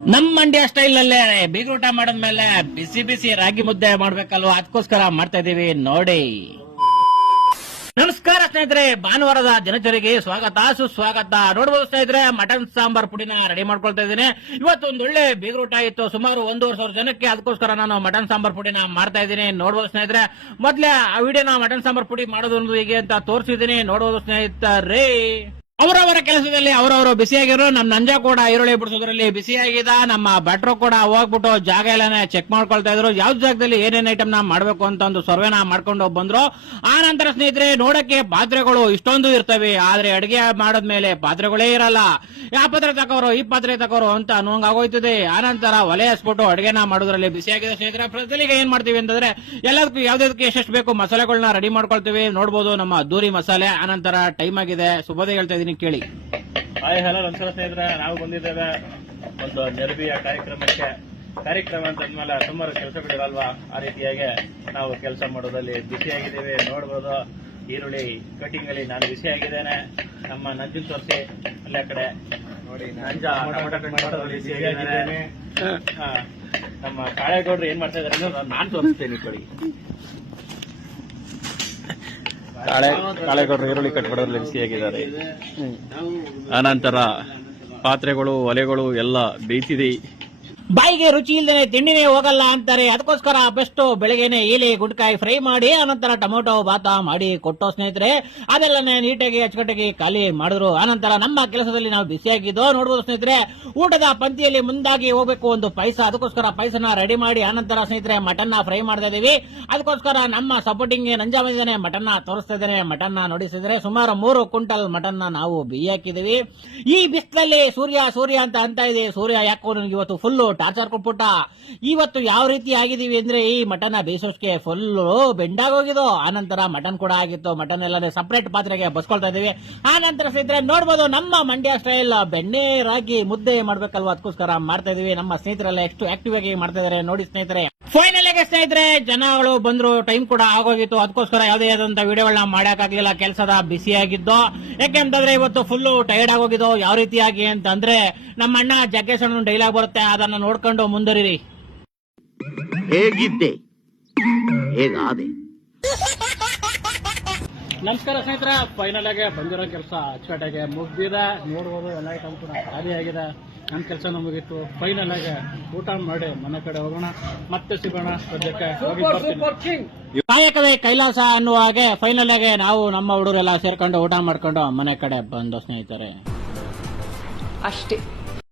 ನಮ್ ಮಂಡ್ಯ ಸ್ಟೈಲ್ ಅಲ್ಲೇ ಬೀಗ್ರೂಟ ಮಾಡಿದ್ಮೇಲೆ ಬಿಸಿ ಬಿಸಿ ರಾಗಿ ಮುದ್ದೆ ಮಾಡ್ಬೇಕಲ್ವಾ, ಅದಕ್ಕೋಸ್ಕರ ಮಾಡ್ತಾ ಇದೀವಿ ನೋಡಿ. ನಮಸ್ಕಾರ ಸ್ನೇಹಿತರೆ, ಭಾನುವಾರದ ದಿನಚರಿಗೆ ಸ್ವಾಗತ ಸುಸ್ವಾಗತ. ನೋಡಬಹುದು ಸ್ನೇಹಿತರೆ, ಮಟನ್ ಸಾಂಬಾರ್ ಪುಡಿನ ರೆಡಿ ಮಾಡ್ಕೊಳ್ತಾ ಇದ್ದೀನಿ. ಇವತ್ತು ಒಂದು ಒಳ್ಳೆ ಬೀಗ್ರೂಟ ಇತ್ತು, ಸುಮಾರು 1,500 ಜನಕ್ಕೆ. ಅದಕ್ಕೋಸ್ಕರ ನಾನು ಮಟನ್ ಸಾಂಬಾರ್ ಪುಡಿನ ಮಾಡ್ತಾ ಇದ್ದೀನಿ. ನೋಡಬಹುದು ಸ್ನೇಹಿತರೆ, ಮೊದ್ಲೇ ಆ ವಿಡಿಯೋನ ಮಟನ್ ಸಾಂಬಾರ್ ಪುಡಿ ಮಾಡೋದು ಹೇಗೆ ಅಂತ ತೋರಿಸಿದ್ದೀನಿ. ನೋಡಬಹುದು ಸ್ನೇಹಿತರೆ, ಅವರವರ ಕೆಲಸದಲ್ಲಿ ಅವರವರು ಬಿಸಿಯಾಗಿರೋ. ನಮ್ ನಂಜ ಕೂಡ ಈರುಳ್ಳಿ ಬಿಡಿಸೋದ್ರಲ್ಲಿ ಬಿಸಿಯಾಗಿದ್ದ. ನಮ್ಮ ಭಟ್ರು ಕೂಡ ಹೋಗ್ಬಿಟ್ಟು ಜಾಗ ಎಲ್ಲಾನೆ ಚೆಕ್ ಮಾಡ್ಕೊಳ್ತಾ ಇದ್ರು, ಯಾವ ಜಾಗದಲ್ಲಿ ಏನೇನ್ ಐಟಮ್ ನ ಮಾಡ್ಬೇಕು ಅಂತ ಒಂದು ಸರ್ವೆನ ಮಾಡ್ಕೊಂಡು ಬಂದ್ರು. ಆ ನಂತರ ಸ್ನೇಹಿತರೆ, ನೋಡಕ್ಕೆ ಪಾತ್ರೆಗಳು ಇಷ್ಟೊಂದು ಇರ್ತವೆ, ಆದ್ರೆ ಅಡಿಗೆ ಮಾಡದ್ಮೇಲೆ ಪಾತ್ರೆಗಳೇ ಇರಲ್ಲ. ಯಾವ ಪಾತ್ರೆ ತಗೋರು ಈ ಪಾತ್ರೆ ತಗೋರು ಅಂತ ಅನ್ನೋಂಗ್ ಆಗೋಯ್ತದೆ. ಆ ನಂತರ ಒಲೆ ಹಸ್ಬಿಟ್ಟು ಅಡಿಗೆನ ಮಾಡೋದ್ರಲ್ಲಿ ಬಿಸಿಯಾಗಿದೆ ಸ್ನೇಹಿತರೆ. ಪ್ರತಿಲಿಗೆ ಏನ್ ಮಾಡ್ತೀವಿ ಅಂತಂದ್ರೆ, ಎಲ್ಲದಕ್ಕೂ ಯಾವ್ದಕ್ಕೆ ಎಷ್ಟೆಷ್ಟು ಬೇಕು ಮಸಾಲೆಗಳನ್ನ ರೆಡಿ ಮಾಡ್ಕೊಳ್ತೀವಿ. ನೋಡಬಹುದು ನಮ್ಮ ಅದ್ದೂರಿ ಮಸಾಲೆ. ಆನಂತರ ಟೈಮ್ ಆಗಿದೆ, ಶುಭೋದಯ ಹೇಳ್ತಾ ಇದೀನಿ ಕೇಳಿ. ಹಾಯ್ ಹಲೋ ನಮಸ್ಕಾರ ಸ್ನೇಹಿತರೆ, ನಾವು ಬಂದಿದ್ದೇವೆ ಒಂದು ನೆರವಿಯ ಕಾರ್ಯಕ್ರಮ ಅಂತಂದ್ಮೇಲೆ ಸುಮಾರು ಕೆಲಸಗಳಿರಲ್ವಾ, ಆ ರೀತಿಯಾಗಿ ನಾವು ಕೆಲಸ ಮಾಡೋದಲ್ಲಿ ಬಿಸಿಯಾಗಿದ್ದೇವೆ. ನೋಡ್ಬೋದು, ಈರುಳ್ಳಿ ಕಟಿಂಗ್ ಅಲ್ಲಿ ನಾನು ಬಿಸಿಯಾಗಿದ್ದೇನೆ. ನಮ್ಮ ನಂಜನ್ ತೋರಿಸಿ ಅಲ್ಲೇ ಕಡೆ ನೋಡಿ, ನಂಜ ಟೊಮೆಟೊ ಕಟ್ ಮಾಡೋದ್ರಲ್ಲಿ ಬಿಸಿಯಾಗಿದ್ದೇನೆ. ನಮ್ಮ ಕಾಳೇಗೌಡರು ಏನ್ ಮಾಡ್ತಾ ಇದಾರೆ ನಾನು ತೋರಿಸ್ತೇನೆ ಕೊಡಿ. ಕಾಳೇಗೌಡರು ಈರುಳ್ಳಿ ಕಟ್ ಮಾಡೋದ್ರಲ್ಲಿ ಬಿಸಿಯಾಗಿದ್ದಾರೆ. ಆನಂತರ ಪಾತ್ರೆಗಳು ಒಲೆಗಳು ಎಲ್ಲ ಬೇಯ್ತಿದೆ. ಬಾಯಿಗೆ ರುಚಿ ಇಲ್ದೇನೆ ತಿಂಡಿನೇ ಹೋಗಲ್ಲ ಅಂತಾರೆ. ಅದಕ್ಕೋಸ್ಕರ ಬೆಸ್ಟ್ ಬೆಳಗ್ಗೆನೆ ಈಲಿ ಗುಡ್ಕಾಯಿ ಫ್ರೈ ಮಾಡಿ ಆನಂತರ ಟೊಮೊಟೊ ಬಾತ ಮಾಡಿ ಕೊಟ್ಟೋ ಸ್ನೇಹಿತರೆ. ಅದೆಲ್ಲನೇ ನೀಟಾಗಿ ಅಚ್ಚುಕಟ್ಟಾಗಿ ಖಾಲಿ ಮಾಡಿದ್ರು. ಆನಂತರ ನಮ್ಮ ಕೆಲಸದಲ್ಲಿ ನಾವು ಬಿಸಿಯಾಗಿದ್ದು. ನೋಡಬಹುದು ಸ್ನೇಹಿತರೆ, ಊಟದ ಪಂಕ್ತಿಯಲ್ಲಿ ಮುಂದಾಗಿ ಹೋಗ್ಬೇಕು ಒಂದು ಪಾಯಸ. ಅದಕ್ಕೋಸ್ಕರ ಪಾಯಸನ ರೆಡಿ ಮಾಡಿ ಆನಂತರ ಸ್ನೇಹಿತರೆ ಮಟನ್ ಫ್ರೈ ಮಾಡ್ತಾ ಇದೀವಿ. ಅದಕ್ಕೋಸ್ಕರ ನಮ್ಮ ಸಪೋರ್ಟಿಂಗ್ ನಂಜ ಬಂದಿದ್ದಾನೆ, ಮಟನ್ ತೋರಿಸ್ತಾ ಇದ್ದೇನೆ. ಮಟನ್ ನೋಡಿಸಿದ್ರೆ ಸುಮಾರು 3 ಕ್ವಿಂಟಲ್ ಮಟನ್ ನಾವು ಬಿಯ್ಯ ಹಾಕಿದೀವಿ. ಈ ಬಿಸಿಲಲ್ಲಿ ಸೂರ್ಯ ಅಂತ ಇದೆ. ಸೂರ್ಯ ಯಾಕೋ ನನಗೆ ಇವತ್ತು ಫುಲ್ ಟಾರ್ಚರ್ ಕೊಟ್ಬಿಟ್ಟ. ಇವತ್ತು ಯಾವ ರೀತಿ ಆಗಿದೀವಿ ಅಂದ್ರೆ, ಈ ಮಟನ್ ಬೇಯಿಸೋಕೆ ಫುಲ್ ಬೆಂಡಾಗೋಗಿದ್ದು. ಆನಂತರ ಮಟನ್ ಕೂಡ ಆಗಿತ್ತು. ಮಟನ್ ಎಲ್ಲ ಸಪರೇಟ್ ಪಾತ್ರೆಗೆ ಬಸ್ಕೊಳ್ತಾ ಇದೀವಿ. ಆನಂತರ ಸ್ನೇಹಿತರೆ ನೋಡಬಹುದು, ನಮ್ಮ ಮಂಡ್ಯ ಸ್ಟೈಲ್ ಬೆಣ್ಣೆ ರಾಗಿ ಮುದ್ದೆ ಮಾಡ್ಬೇಕಲ್ವಾ, ಅದಕ್ಕೋಸ್ಕರ ಮಾಡ್ತಾ ಇದೀವಿ. ನಮ್ಮ ಸ್ನೇಹಿತರೆಲ್ಲ ಎಷ್ಟು ಆಕ್ಟಿವ್ ಆಗಿ ಮಾಡ್ತಾ ಇದಾರೆ ನೋಡಿ ಸ್ನೇಹಿತರೆ. ಫೈನಲ್ ಆಗಿ ಸ್ನೇಹಿತರೆ ಜನಗಳು ಬಂದ್ರು, ಟೈಮ್ ಕೂಡ ಆಗೋಗಿತ್ತು. ಅದಕ್ಕೋಸ್ಕರ ಯಾವುದೇ ಆದಂತ ವಿಡಿಯೋಗಳನ್ನ ಮಾಡಕ್ಕಾಗ್ಲಿಲ್ಲ, ಕೆಲಸದ ಬಿಸಿಯಾಗಿದ್ದು. ಯಾಕೆಂತಂದ್ರೆ ಇವತ್ತು ಫುಲ್ ಟೈರ್ಡ್ ಆಗೋಗಿದ್ದು. ಯಾವ ರೀತಿಯಾಗಿ ಅಂತಂದ್ರೆ, ನಮ್ಮ ಅಣ್ಣ ಜಗ್ಗೇಶ್ ಅಣ್ಣ ಡೈಲಾಗ್ ಬರುತ್ತೆ, ಅದನ್ನ ನೋಡ್ಕೊಂಡು ಮುಂದುವರಿರಿ. ಹೇಗಿದ್ದೆ ಹೇಗಾದೆ. ನಮಸ್ಕಾರ ಸ್ನೇಹಿತರೆ, ಫೈನಲ್ ಆಗಿ ಬಂದಿರೋ ಕೆಲಸ ಅಚ್ಚುಕಟ್ಟಾಗಿ ಮುಗ್ದಿದೆ. ನೋಡ್ಬೋದು, ಎಲ್ಲ ಐಟಮ್ ಕೂಡ ಖಾಲಿ ಆಗಿದೆ. ನನ್ನ ಕೆಲಸ ಮುಗಿತ್ತು. ಫೈನಲ್ ಆಗಿ ಊಟ ಮಾಡಿ ಮನೆ ಕಡೆ ಹೋಗೋಣ, ಮತ್ತೆ ಸಿಗೋಣ. ಸದ್ಯಕ್ಕೆ ಕಾಯಕವೇ ಕೈಲಾಸ ಅನ್ನುವ ಹಾಗೆ ಫೈನಲ್ ಆಗಿ ನಾವು ನಮ್ಮ ಹುಡುಗರೆಲ್ಲ ಸೇರ್ಕೊಂಡು ಊಟ ಮಾಡ್ಕೊಂಡು ಮನೆ ಕಡೆ ಬಂದು ಸ್ನೇಹಿತರೆ ಅಷ್ಟೇ.